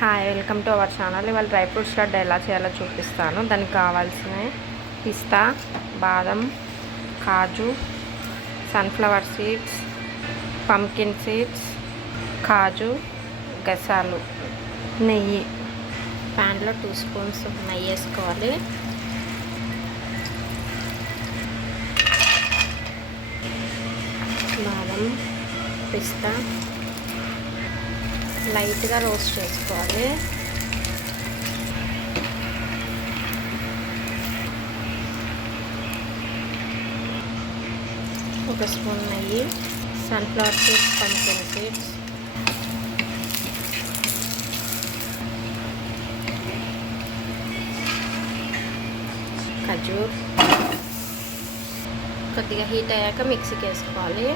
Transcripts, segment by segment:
Hi, welcome to our channel. ఇవాళ dry fruits laddu ఎలా చేయాలో చూపిస్తాను. దానికి కావాల్సినవి పిస్తా, బాదం, కాజు, సన్ఫ్లవర్ సీడ్స్, పంకిన్ సీడ్స్, కాజు, గసాలు, నెయ్యి. ప్యాన్లో 2 స్పూన్స్ నెయ్యి వేసుకోవాలి. బాదం, పిస్తా లైట్గా రోస్ట్ చేసుకోవాలి. ఒక స్పూన్ నెయ్యి, సన్ఫ్లవర్ సీడ్స్, పంకిన్ సీడ్స్, ఖజూర్. కొద్దిగా హీట్ అయ్యాక మిక్సీకి వేసుకోవాలి.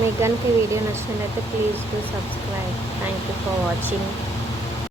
మీకు కనుక ఈ వీడియో నచ్చినట్లయితే please do subscribe. Thank you for watching.